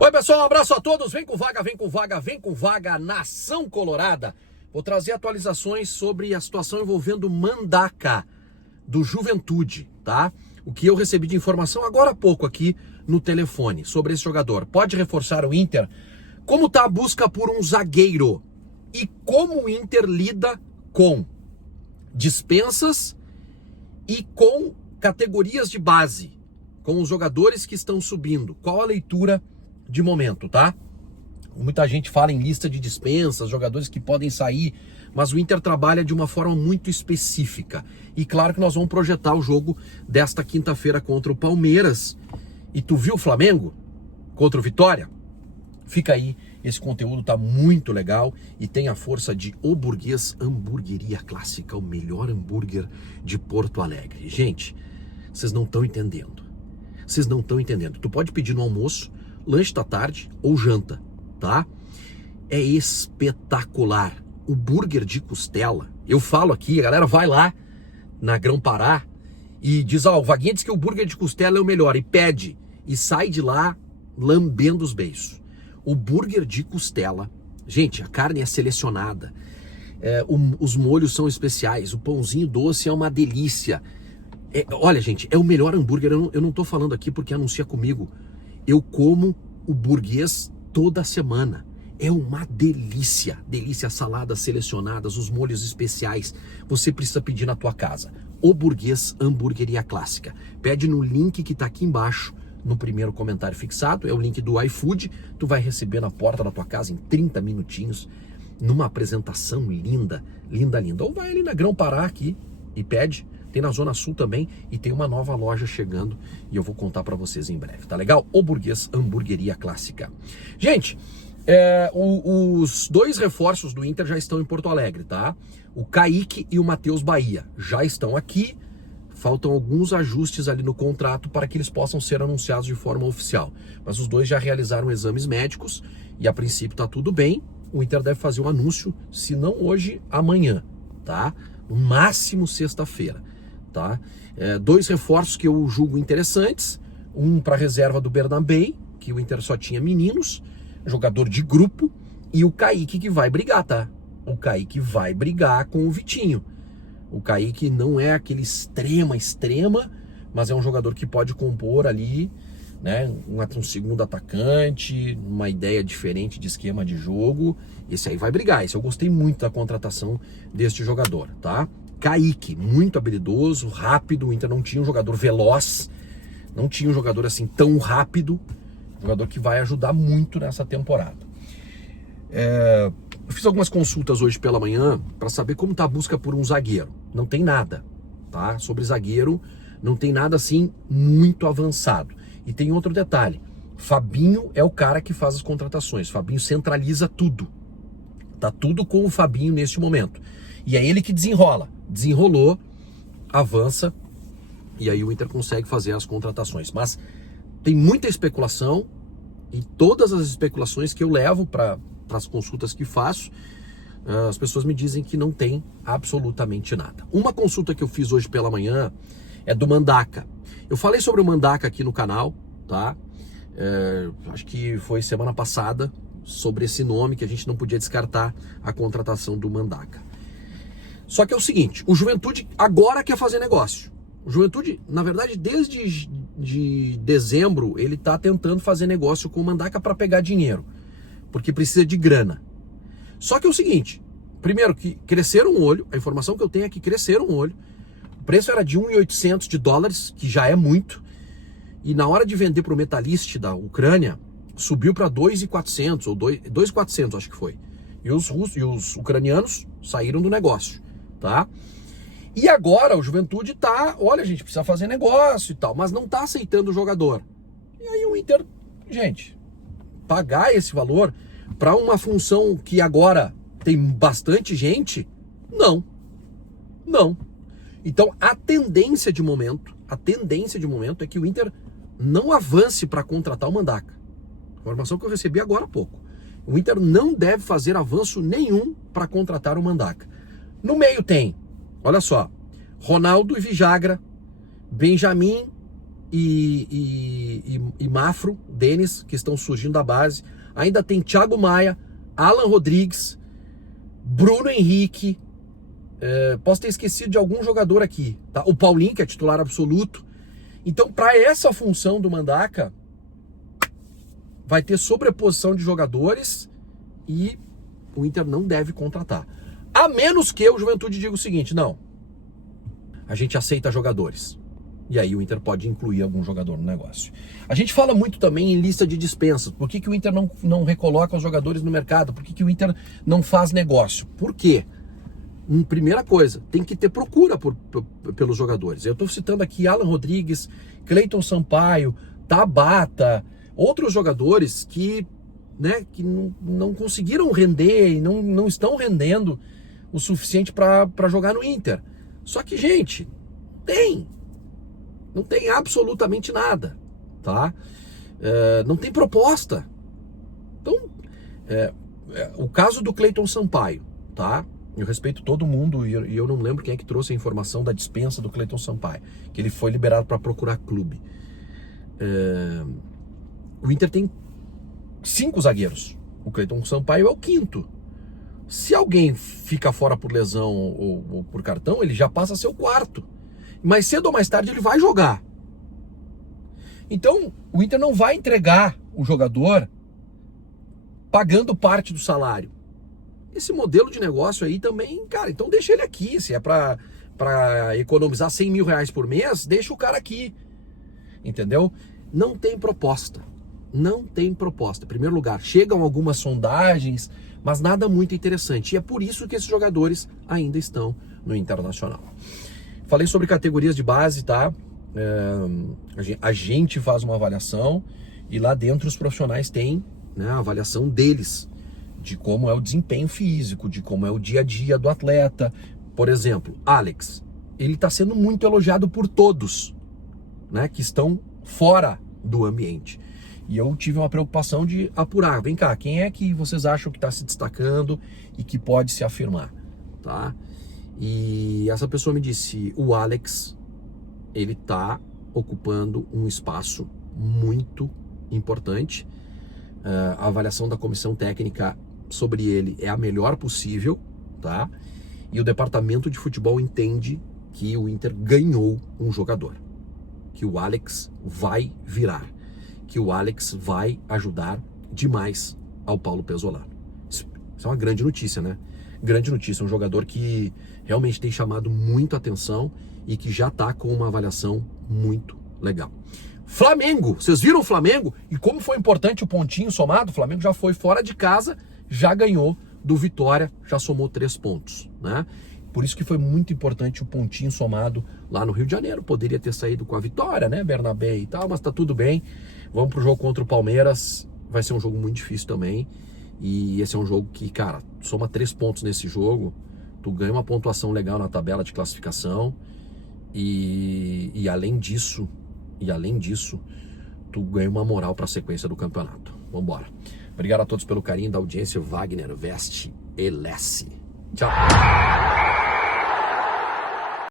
Oi pessoal, um abraço a todos, vem com vaga, vem com vaga, vem com vaga, Nação Colorada. Vou trazer atualizações sobre a situação envolvendo Mandaca, do Juventude, tá? O que eu recebi de informação agora há pouco aqui no telefone sobre esse jogador. Pode reforçar o Inter? Como tá a busca por um zagueiro? E como o Inter lida com dispensas e com categorias de base, com os jogadores que estão subindo? Qual a leitura de momento, tá? Muita gente fala em lista de dispensas, jogadores que podem sair, mas o Inter trabalha de uma forma muito específica. E claro que nós vamos projetar o jogo desta quinta-feira contra o Palmeiras. E tu viu o Flamengo contra o Vitória? Fica aí, esse conteúdo tá muito legal e tem a força de O Burguês Hamburgueria Clássica, o melhor hambúrguer de Porto Alegre. Gente, vocês não estão entendendo. Vocês não estão entendendo. Tu pode pedir no almoço, lanche da tarde ou janta, tá? É espetacular. O burger de costela, eu falo aqui, a galera vai lá na Grão-Pará e diz, ó, o Vaguinha diz que o burger de costela é o melhor, e pede, e sai de lá lambendo os beiços. O burger de costela, gente, a carne é selecionada, os molhos são especiais, o pãozinho doce é uma delícia. Olha, gente, é o melhor hambúrguer, eu não tô falando aqui porque anuncia comigo. Eu como o burguês toda semana. É uma delícia. Delícia, saladas selecionadas, os molhos especiais. Você precisa pedir na tua casa. O Burguês Hamburgueria Clássica. Pede no link que tá aqui embaixo, no primeiro comentário fixado. É o link do iFood. Tu vai receber na porta da tua casa em 30 minutinhos, numa apresentação linda, linda, linda. Ou vai ali na Grão-Pará aqui e pede. Tem na Zona Sul também e tem uma nova loja chegando e eu vou contar pra vocês em breve, tá legal? O Burguês Hamburgueria Clássica. Gente, os dois reforços do Inter já estão em Porto Alegre, tá? O Kaique e o Matheus Bahia já estão aqui. Faltam alguns ajustes ali no contrato para que eles possam ser anunciados de forma oficial. Mas os dois já realizaram exames médicos e a princípio tá tudo bem. O Inter deve fazer um anúncio, se não hoje, amanhã, tá? No máximo sexta-feira. Tá? Dois reforços que eu julgo interessantes, um para a reserva do Bernabé, que o Inter só tinha meninos, jogador de grupo, e o Kaique que vai brigar, tá? O Kaique vai brigar com o Vitinho. O Kaique não é aquele extrema, mas é um jogador que pode compor ali, né, um segundo atacante, uma ideia diferente de esquema de jogo. Esse aí vai brigar, esse eu gostei muito da contratação deste jogador, tá? Kaique, muito habilidoso, rápido. O Inter não tinha um jogador veloz, não tinha um jogador assim tão rápido, jogador que vai ajudar muito nessa temporada. Eu fiz algumas consultas hoje pela manhã para saber como está a busca por um zagueiro. Não tem nada, tá? Sobre zagueiro, não tem nada assim muito avançado. E tem outro detalhe, Fabinho é o cara que faz as contratações, Fabinho centraliza tudo. Tá tudo com o Fabinho neste momento. E é ele que desenrolou, avança, e aí o Inter consegue fazer as contratações. Mas tem muita especulação, e todas as especulações que eu levo para as consultas que faço, as pessoas me dizem que não tem absolutamente nada. Uma consulta que eu fiz hoje pela manhã é do Mandaca. Eu falei sobre o Mandaca aqui no canal, tá? Acho que foi semana passada, sobre esse nome, que a gente não podia descartar a contratação do Mandaca. Só que é o seguinte, o Juventude agora quer fazer negócio. O Juventude, na verdade, desde de dezembro, ele está tentando fazer negócio com o Mandaca para pegar dinheiro, porque precisa de grana. Só que é o seguinte, primeiro que cresceram um olho, a informação que eu tenho é que cresceram um olho, o preço era de $1.800, que já é muito, e na hora de vender para o Metalist da Ucrânia, subiu para 2.400 ou 2.400, acho que foi. E os ucranianos saíram do negócio, tá? E agora o Juventude tá, olha, a gente precisa fazer negócio e tal, mas não tá aceitando o jogador. E aí o Inter, gente, pagar esse valor para uma função que agora tem bastante gente, não. Então a tendência de momento é que o Inter não avance para contratar o Mandaca. Informação que eu recebi agora há pouco. O Inter não deve fazer avanço nenhum para contratar o Mandaca. No meio tem, olha só, Ronaldo e Vijagra, Benjamin e Mafro, Denis, que estão surgindo da base. Ainda tem Thiago Maia, Alan Rodrigues, Bruno Henrique, posso ter esquecido de algum jogador aqui, tá? O Paulinho, que é titular absoluto. Então, para essa função do Mandaca, vai ter sobreposição de jogadores e o Inter não deve contratar. A menos que o Juventude diga o seguinte: não, a gente aceita jogadores. E aí o Inter pode incluir algum jogador no negócio. A gente fala muito também em lista de dispensas. Por que o Inter não recoloca os jogadores no mercado? Por que o Inter não faz negócio? Por quê? Primeira coisa, tem que ter procura pelos jogadores. Eu estou citando aqui Alan Rodrigues, Cleiton Sampaio, Tabata, outros jogadores que não conseguiram render e não estão rendendo o suficiente para jogar no Inter. Só que, gente, não tem absolutamente nada, tá? Não tem proposta. Então, o caso do Cleiton Sampaio, tá? Eu respeito todo mundo e eu não lembro quem é que trouxe a informação da dispensa do Cleiton Sampaio, que ele foi liberado para procurar clube. O Inter tem 5 zagueiros. O Cleiton Sampaio é o 5º. Se alguém fica fora por lesão ou por cartão, ele já passa a ser o 4º. Mais cedo ou mais tarde ele vai jogar. Então, o Inter não vai entregar o jogador pagando parte do salário. Esse modelo de negócio aí também, cara, então deixa ele aqui. Se é para economizar 100 mil reais por mês, deixa o cara aqui. Entendeu? Não tem proposta. Não tem proposta. Em primeiro lugar, chegam algumas sondagens, mas nada muito interessante. E é por isso que esses jogadores ainda estão no Internacional. Falei sobre categorias de base, tá? A gente faz uma avaliação e lá dentro os profissionais têm, né, a avaliação deles, de como é o desempenho físico, de como é o dia a dia do atleta. Por exemplo, Alex, ele está sendo muito elogiado por todos, né, que estão fora do ambiente. E eu tive uma preocupação de apurar. Vem cá, quem é que vocês acham que está se destacando e que pode se afirmar, tá? E essa pessoa me disse: o Alex, ele está ocupando um espaço muito importante. A avaliação da comissão técnica sobre ele é a melhor possível, tá? E o departamento de futebol entende que o Inter ganhou um jogador, que o Alex vai virar, que o Alex vai ajudar demais ao Paulo Pesolano. Isso é uma grande notícia, né? Grande notícia, um jogador que realmente tem chamado muito atenção e que já está com uma avaliação muito legal. Flamengo, vocês viram o Flamengo? E como foi importante o pontinho somado? O Flamengo já foi fora de casa, já ganhou do Vitória, já somou 3 pontos, né? Por isso que foi muito importante o pontinho somado lá no Rio de Janeiro. Poderia ter saído com a vitória, né, Bernabé e tal, mas tá tudo bem. Vamos pro jogo contra o Palmeiras, vai ser um jogo muito difícil também. E esse é um jogo que, cara, soma 3 pontos nesse jogo, tu ganha uma pontuação legal na tabela de classificação e além disso, tu ganha uma moral para a sequência do campeonato. Vambora. Obrigado a todos pelo carinho da audiência. Wagner Veste Elesse. Tchau.